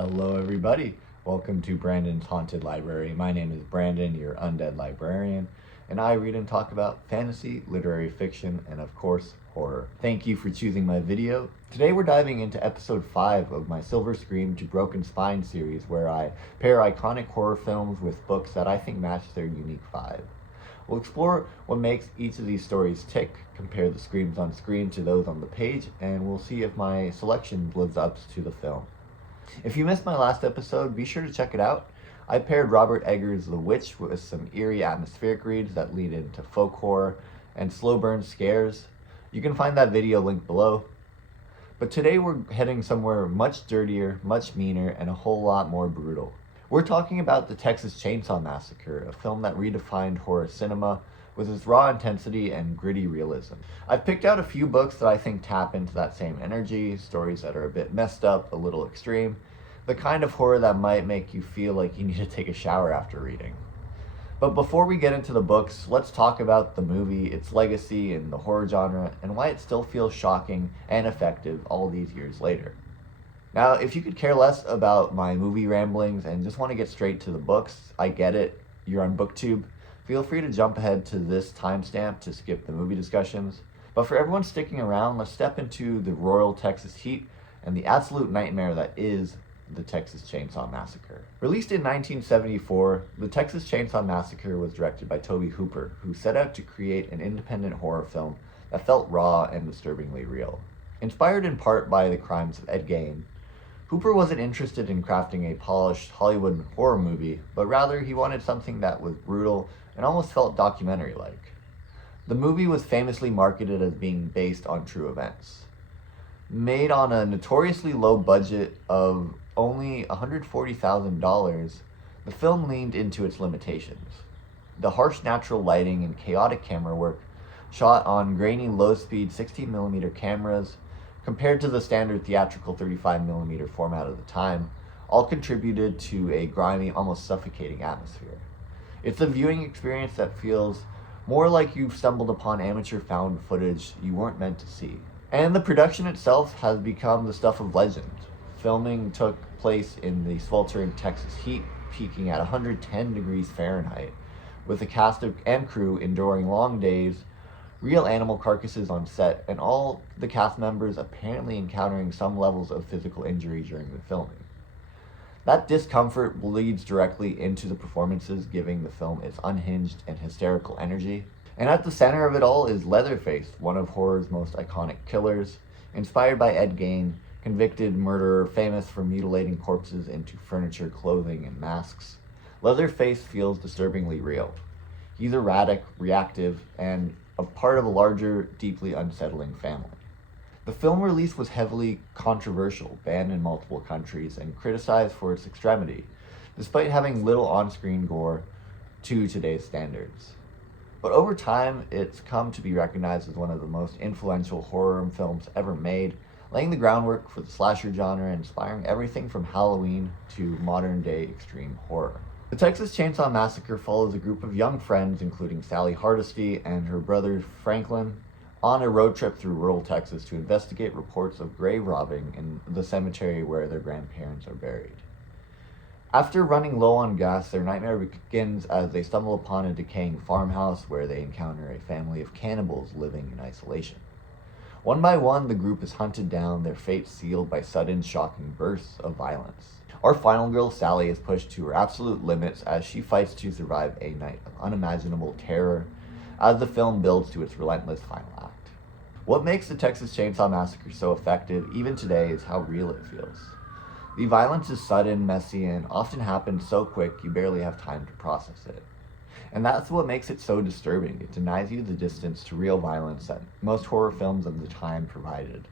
Hello, everybody. Welcome to Brandon's Haunted Library. My name is Brandon, your undead librarian, and I read and talk about fantasy, literary fiction, and of course, horror. Thank you for choosing my video. Today we're diving into episode 5 of my Silver Scream to Broken Spine series, where I pair iconic horror films with books that I think match their unique vibe. We'll explore what makes each of these stories tick, compare the screams on screen to those on the page, and we'll see if my selection lives up to the film. If you missed my last episode, be sure to check it out. I paired Robert Eggers' The Witch with some eerie atmospheric reads that lead into folk horror and slow burn scares. You can find that video linked below. But today we're heading somewhere much dirtier, much meaner, and a whole lot more brutal. We're talking about the Texas Chainsaw Massacre, a film that redefined horror cinema with its raw intensity and gritty realism. I've picked out a few books that I think tap into that same energy, stories that are a bit messed up, a little extreme, the kind of horror that might make you feel like you need to take a shower after reading. But before we get into the books, let's talk about the movie, its legacy in the horror genre, and why it still feels shocking and effective all these years later. Now, if you could care less about my movie ramblings and just want to get straight to the books, I get it, you're on BookTube. Feel free to jump ahead to this timestamp to skip the movie discussions. But for everyone sticking around, let's step into the royal Texas heat and the absolute nightmare that is the Texas Chainsaw Massacre. Released in 1974, the Texas Chainsaw Massacre was directed by Tobe Hooper, who set out to create an independent horror film that felt raw and disturbingly real. Inspired in part by the crimes of Ed Gein, Hooper wasn't interested in crafting a polished Hollywood horror movie, but rather he wanted something that was brutal and almost felt documentary-like. The movie was famously marketed as being based on true events. Made on a notoriously low budget of only $140,000, the film leaned into its limitations. The harsh natural lighting and chaotic camera work, shot on grainy low-speed 16mm cameras, compared to the standard theatrical 35mm format of the time, all contributed to a grimy, almost suffocating atmosphere. It's a viewing experience that feels more like you've stumbled upon amateur found footage you weren't meant to see. And the production itself has become the stuff of legend. Filming took place in the sweltering Texas heat, peaking at 110 degrees Fahrenheit, with the cast and crew enduring long days, real animal carcasses on set, and all the cast members apparently encountering some levels of physical injury during the filming. That discomfort bleeds directly into the performances, giving the film its unhinged and hysterical energy. And at the center of it all is Leatherface, one of horror's most iconic killers. Inspired by Ed Gein, convicted murderer famous for mutilating corpses into furniture, clothing, and masks, Leatherface feels disturbingly real. He's erratic, reactive, and a part of a larger, deeply unsettling family. The film release was heavily controversial, banned in multiple countries, and criticized for its extremity, despite having little on-screen gore to today's standards. But over time, it's come to be recognized as one of the most influential horror films ever made, laying the groundwork for the slasher genre and inspiring everything from Halloween to modern-day extreme horror. The Texas Chainsaw Massacre follows a group of young friends, including Sally Hardesty and her brother Franklin, on a road trip through rural Texas to investigate reports of grave robbing in the cemetery where their grandparents are buried. After running low on gas, their nightmare begins as they stumble upon a decaying farmhouse where they encounter a family of cannibals living in isolation. One by one, the group is hunted down, their fate sealed by sudden, shocking bursts of violence. Our final girl, Sally, is pushed to her absolute limits as she fights to survive a night of unimaginable terror as the film builds to its relentless final act. What makes the Texas Chainsaw Massacre so effective, even today, is how real it feels. The violence is sudden, messy, and often happens so quick you barely have time to process it. And that's what makes it so disturbing. It denies you the distance to real violence that most horror films of the time provided.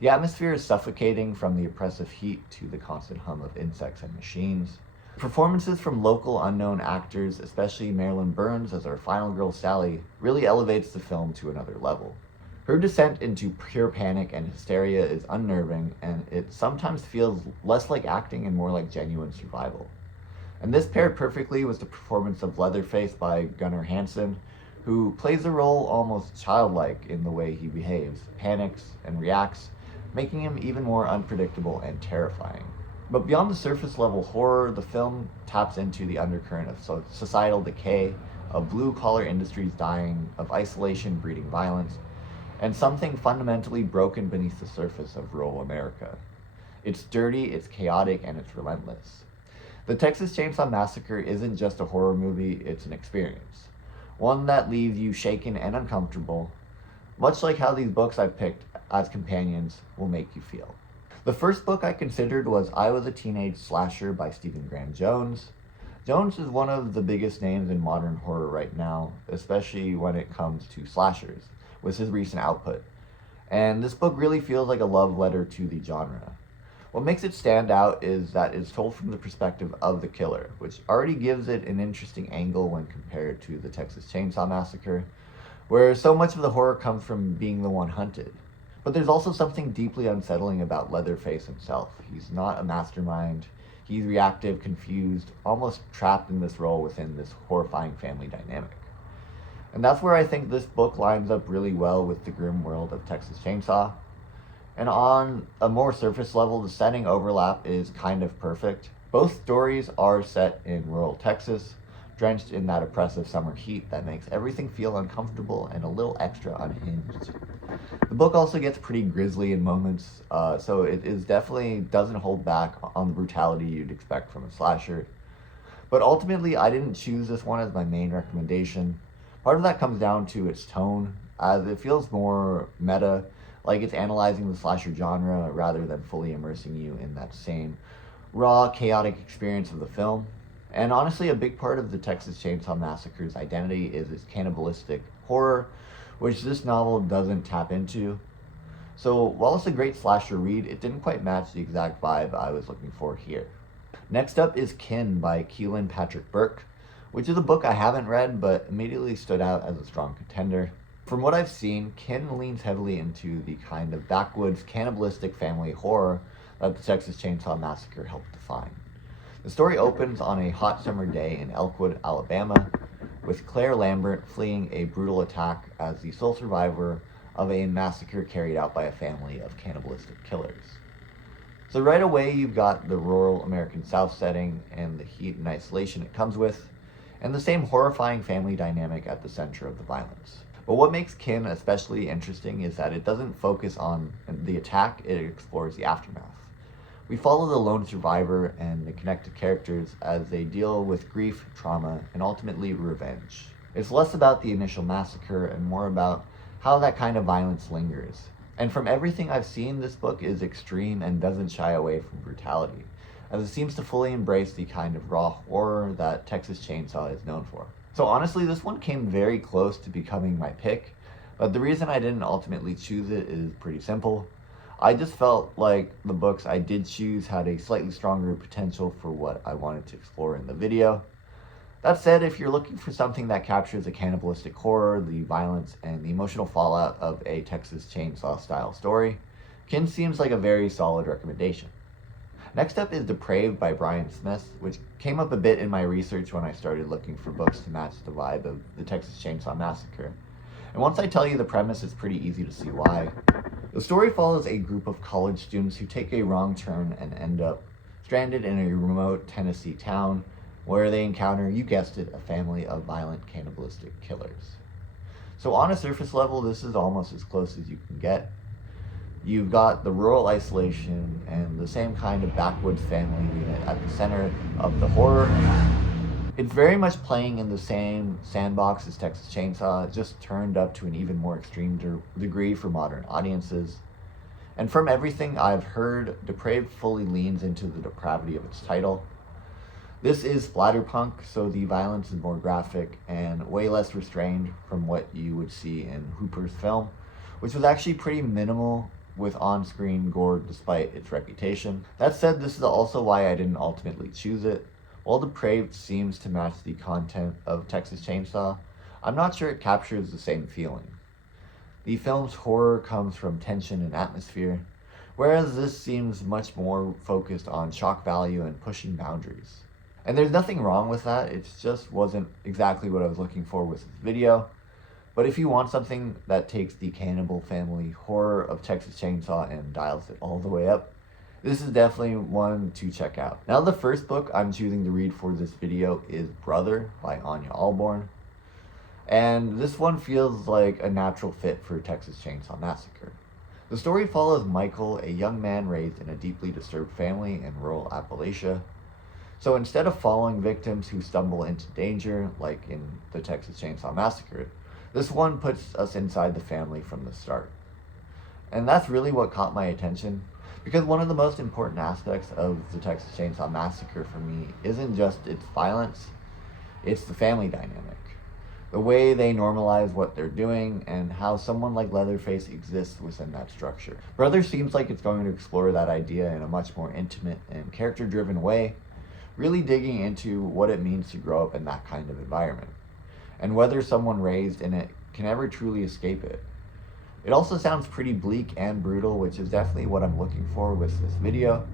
The atmosphere is suffocating, from the oppressive heat to the constant hum of insects and machines. Performances from local unknown actors, especially Marilyn Burns as our final girl Sally, really elevates the film to another level. Her descent into pure panic and hysteria is unnerving, and it sometimes feels less like acting and more like genuine survival. And this paired perfectly with the performance of Leatherface by Gunnar Hansen, who plays the role almost childlike in the way he behaves, panics, and reacts, making him even more unpredictable and terrifying. But beyond the surface level horror, the film taps into the undercurrent of societal decay, of blue collar industries dying, of isolation breeding violence, and something fundamentally broken beneath the surface of rural America. It's dirty, it's chaotic, and it's relentless. The Texas Chainsaw Massacre isn't just a horror movie, it's an experience. One that leaves you shaken and uncomfortable, much like how these books I've picked as companions will make you feel. The first book I considered was I Was a Teenage Slasher by Stephen Graham Jones. Jones is one of the biggest names in modern horror right now, especially when it comes to slashers, with his recent output. And this book really feels like a love letter to the genre. What makes it stand out is that it's told from the perspective of the killer, which already gives it an interesting angle when compared to the Texas Chainsaw Massacre, where so much of the horror comes from being the one hunted. But there's also something deeply unsettling about Leatherface himself. He's not a mastermind. He's reactive, confused, almost trapped in this role within this horrifying family dynamic. And that's where I think this book lines up really well with the grim world of Texas Chainsaw. And on a more surface level, the setting overlap is kind of perfect. Both stories are set in rural Texas, drenched in that oppressive summer heat that makes everything feel uncomfortable and a little extra unhinged. The book also gets pretty grisly in moments, so it is definitely doesn't hold back on the brutality you'd expect from a slasher. But ultimately, I didn't choose this one as my main recommendation. Part of that comes down to its tone, as it feels more meta, like it's analyzing the slasher genre rather than fully immersing you in that same raw, chaotic experience of the film. And honestly, a big part of the Texas Chainsaw Massacre's identity is its cannibalistic horror, which this novel doesn't tap into. So while it's a great slasher read, it didn't quite match the exact vibe I was looking for here. Next up is Kin by Keelan Patrick Burke, which is a book I haven't read but immediately stood out as a strong contender. From what I've seen, Kin leans heavily into the kind of backwoods cannibalistic family horror that the Texas Chainsaw Massacre helped define. The story opens on a hot summer day in Elkwood, Alabama, with Claire Lambert fleeing a brutal attack as the sole survivor of a massacre carried out by a family of cannibalistic killers. So right away you've got the rural American South setting and the heat and isolation it comes with, and the same horrifying family dynamic at the center of the violence. But what makes Kin especially interesting is that it doesn't focus on the attack, it explores the aftermath. We follow the lone survivor and the connected characters as they deal with grief, trauma, and ultimately revenge. It's less about the initial massacre and more about how that kind of violence lingers. And from everything I've seen, this book is extreme and doesn't shy away from brutality, as it seems to fully embrace the kind of raw horror that Texas Chainsaw is known for. So honestly, this one came very close to becoming my pick, but the reason I didn't ultimately choose it is pretty simple. I just felt like the books I did choose had a slightly stronger potential for what I wanted to explore in the video. That said, if you're looking for something that captures the cannibalistic horror, the violence, and the emotional fallout of a Texas Chainsaw style story, Kin seems like a very solid recommendation. Next up is Depraved by Brian Smith, which came up a bit in my research when I started looking for books to match the vibe of the Texas Chainsaw Massacre. And once I tell you the premise, it's pretty easy to see why. The story follows a group of college students who take a wrong turn and end up stranded in a remote Tennessee town where they encounter, you guessed it, a family of violent cannibalistic killers. So on a surface level, this is almost as close as you can get. You've got the rural isolation and the same kind of backwoods family unit at the center of the horror. It's very much playing in the same sandbox as Texas Chainsaw, just turned up to an even more extreme degree for modern audiences. And from everything I've heard, Depraved fully leans into the depravity of its title. This is splatterpunk, so the violence is more graphic and way less restrained from what you would see in Hooper's film, which was actually pretty minimal with on-screen gore despite its reputation. That said, this is also why I didn't ultimately choose it. While Depraved seems to match the content of Texas Chainsaw, I'm not sure it captures the same feeling. The film's horror comes from tension and atmosphere, whereas this seems much more focused on shock value and pushing boundaries. And there's nothing wrong with that, it just wasn't exactly what I was looking for with this video. But if you want something that takes the cannibal family horror of Texas Chainsaw and dials it all the way up, This is definitely one to check out. Now the first book I'm choosing to read for this video is Brother by Anya Alborn. And this one feels like a natural fit for Texas Chainsaw Massacre. The story follows Michael, a young man raised in a deeply disturbed family in rural Appalachia. So instead of following victims who stumble into danger, like in the Texas Chainsaw Massacre, this one puts us inside the family from the start. And that's really what caught my attention, because one of the most important aspects of the Texas Chainsaw Massacre for me isn't just its violence, it's the family dynamic. The way they normalize what they're doing, and how someone like Leatherface exists within that structure. Brother seems like it's going to explore that idea in a much more intimate and character-driven way, really digging into what it means to grow up in that kind of environment, and whether someone raised in it can ever truly escape it. It also sounds pretty bleak and brutal, which is definitely what I'm looking for with this video,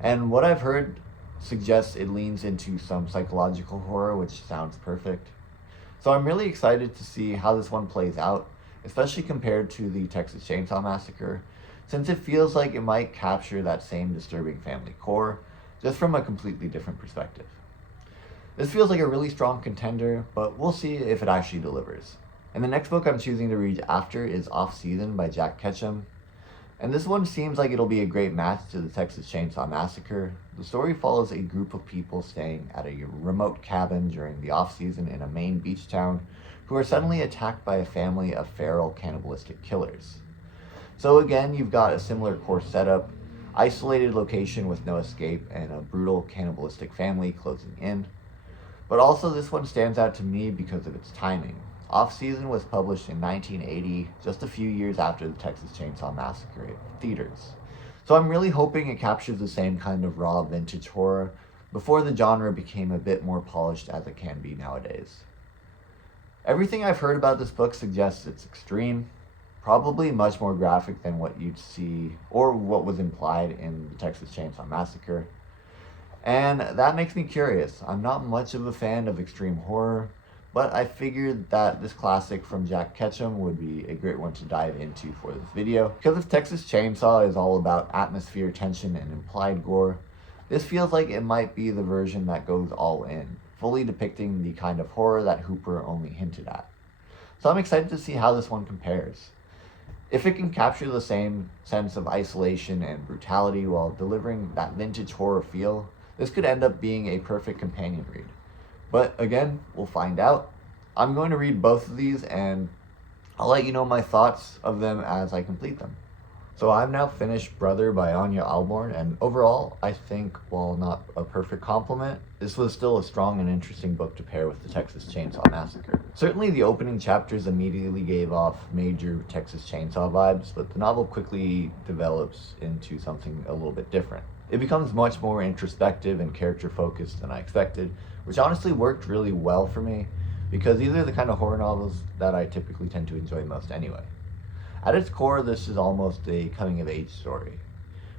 and what I've heard suggests it leans into some psychological horror, which sounds perfect. So I'm really excited to see how this one plays out, especially compared to the Texas Chainsaw Massacre, since it feels like it might capture that same disturbing family core, just from a completely different perspective. This feels like a really strong contender, but we'll see if it actually delivers. And the next book I'm choosing to read after is Off Season by Jack Ketchum. And this one seems like it'll be a great match to the Texas Chainsaw Massacre. The story follows a group of people staying at a remote cabin during the off-season in a Maine beach town who are suddenly attacked by a family of feral cannibalistic killers. So again, you've got a similar core setup, isolated location with no escape, and a brutal cannibalistic family closing in. But also this one stands out to me because of its timing. Off Season was published in 1980, just a few years after the Texas Chainsaw Massacre hit theaters. So I'm really hoping it captures the same kind of raw vintage horror before the genre became a bit more polished as it can be nowadays. Everything I've heard about this book suggests it's extreme, probably much more graphic than what you'd see or what was implied in the Texas Chainsaw Massacre. And that makes me curious. I'm not much of a fan of extreme horror, but I figured that this classic from Jack Ketchum would be a great one to dive into for this video. Because if Texas Chainsaw is all about atmosphere, tension, and implied gore, this feels like it might be the version that goes all in, fully depicting the kind of horror that Hooper only hinted at. So I'm excited to see how this one compares. If it can capture the same sense of isolation and brutality while delivering that vintage horror feel, this could end up being a perfect companion read. But again, we'll find out. I'm going to read both of these and I'll let you know my thoughts of them as I complete them. So I've now finished Brother by Anya Alborn, and overall, I think, while not a perfect compliment, this was still a strong and interesting book to pair with the Texas Chainsaw Massacre. Certainly the opening chapters immediately gave off major Texas Chainsaw vibes, but the novel quickly develops into something a little bit different. It becomes much more introspective and character-focused than I expected, which honestly worked really well for me, because these are the kind of horror novels that I typically tend to enjoy most anyway. At its core, this is almost a coming-of-age story.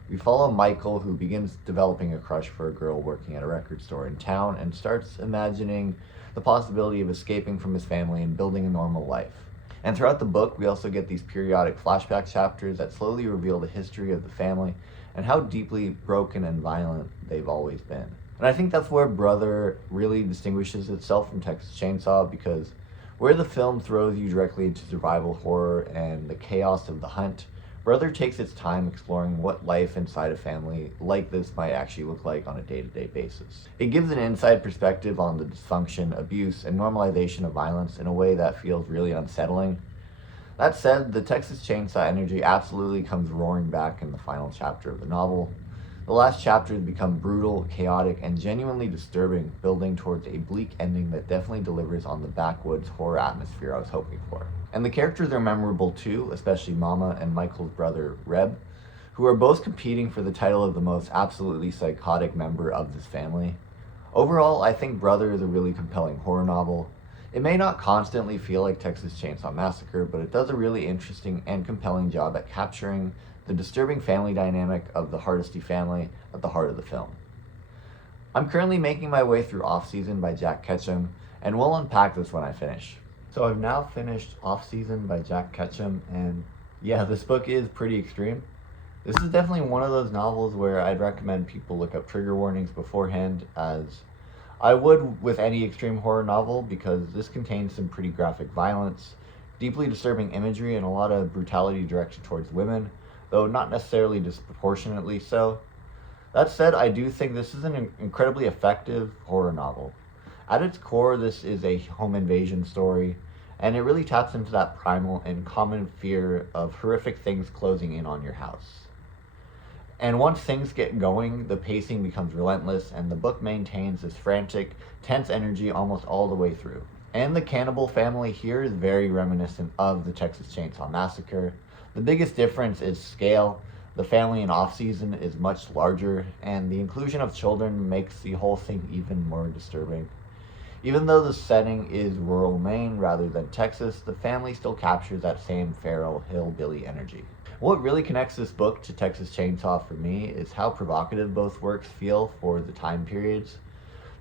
We follow Michael, who begins developing a crush for a girl working at a record store in town and starts imagining the possibility of escaping from his family and building a normal life. And throughout the book, we also get these periodic flashback chapters that slowly reveal the history of the family and how deeply broken and violent they've always been. And I think that's where Brother really distinguishes itself from Texas Chainsaw, because where the film throws you directly into survival horror and the chaos of the hunt, Brother takes its time exploring what life inside a family like this might actually look like on a day-to-day basis. It gives an inside perspective on the dysfunction, abuse, and normalization of violence in a way that feels really unsettling. That said, the Texas Chainsaw energy absolutely comes roaring back in the final chapter of the novel. The last chapters become brutal, chaotic, and genuinely disturbing, building towards a bleak ending that definitely delivers on the backwoods horror atmosphere I was hoping for. And the characters are memorable too, especially Mama and Michael's brother, Reb, who are both competing for the title of the most absolutely psychotic member of this family. Overall, I think Brother is a really compelling horror novel. It may not constantly feel like Texas Chainsaw Massacre, but it does a really interesting and compelling job at capturing the disturbing family dynamic of the Hardesty family at the heart of the film. I'm currently making my way through Off Season by Jack Ketchum, and we'll unpack this when I finish. So I've now finished Off Season by Jack Ketchum, and yeah, this book is pretty extreme. This is definitely one of those novels where I'd recommend people look up trigger warnings beforehand, as I would with any extreme horror novel, because this contains some pretty graphic violence, deeply disturbing imagery, and a lot of brutality directed towards women, though not necessarily disproportionately so. That said, I do think this is an incredibly effective horror novel. At its core, this is a home invasion story, and it really taps into that primal and common fear of horrific things closing in on your house. And once things get going, the pacing becomes relentless, and the book maintains this frantic, tense energy almost all the way through. And the cannibal family here is very reminiscent of the Texas Chainsaw Massacre. The biggest difference is scale. The family in off-season is much larger, and the inclusion of children makes the whole thing even more disturbing. Even though the setting is rural Maine rather than Texas, the family still captures that same feral hillbilly energy. What really connects this book to Texas Chainsaw for me is how provocative both works feel for the time periods.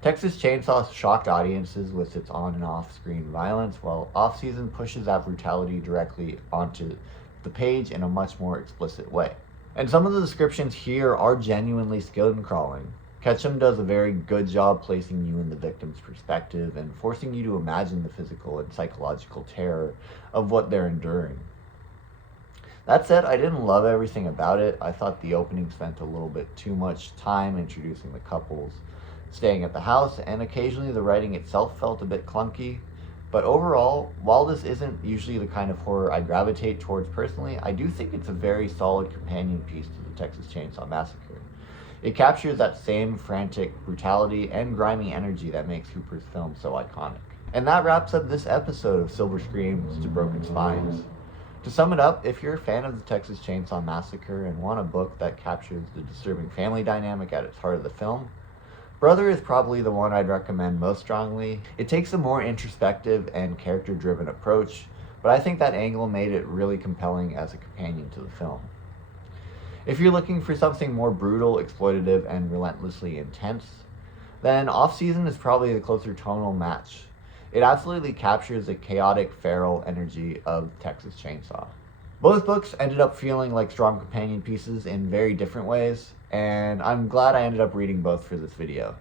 Texas Chainsaw shocked audiences with its on and off screen violence, while Off Season pushes that brutality directly onto the page in a much more explicit way. And some of the descriptions here are genuinely skilled in crawling. Ketchum does a very good job placing you in the victim's perspective and forcing you to imagine the physical and psychological terror of what they're enduring. That said, I didn't love everything about it. I thought the opening spent a little bit too much time introducing the couples staying at the house, and occasionally the writing itself felt a bit clunky. But overall, while this isn't usually the kind of horror I gravitate towards personally, I do think it's a very solid companion piece to the Texas Chainsaw Massacre. It captures that same frantic brutality and grimy energy that makes Hooper's film so iconic. And that wraps up this episode of Silver Screams to Broken Spines. To sum it up, if you're a fan of the Texas Chainsaw Massacre and want a book that captures the disturbing family dynamic at its heart of the film, Brother is probably the one I'd recommend most strongly. It takes a more introspective and character-driven approach, but I think that angle made it really compelling as a companion to the film. If you're looking for something more brutal, exploitative, and relentlessly intense, then Off Season is probably the closer tonal match. It absolutely captures the chaotic, feral energy of Texas Chainsaw. Both books ended up feeling like strong companion pieces in very different ways, and I'm glad I ended up reading both for this video.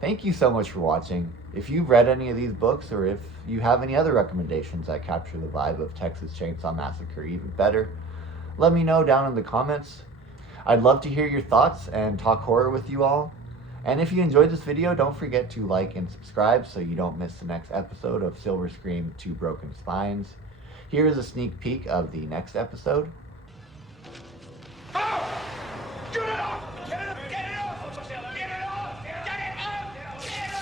Thank you so much for watching. If you've read any of these books, or if you have any other recommendations that capture the vibe of Texas Chainsaw Massacre even better, let me know down in the comments. I'd love to hear your thoughts and talk horror with you all. And if you enjoyed this video, don't forget to like and subscribe so you don't miss the next episode of Silver Scream 2 Broken Spines. Here is a sneak peek of the next episode. Oh! Get it off! Get it off! Get it off! Get it off! Get it off! Get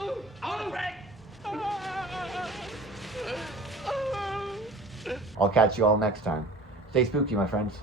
it off! Out of break! I'll catch you all next time. Stay spooky, my friends.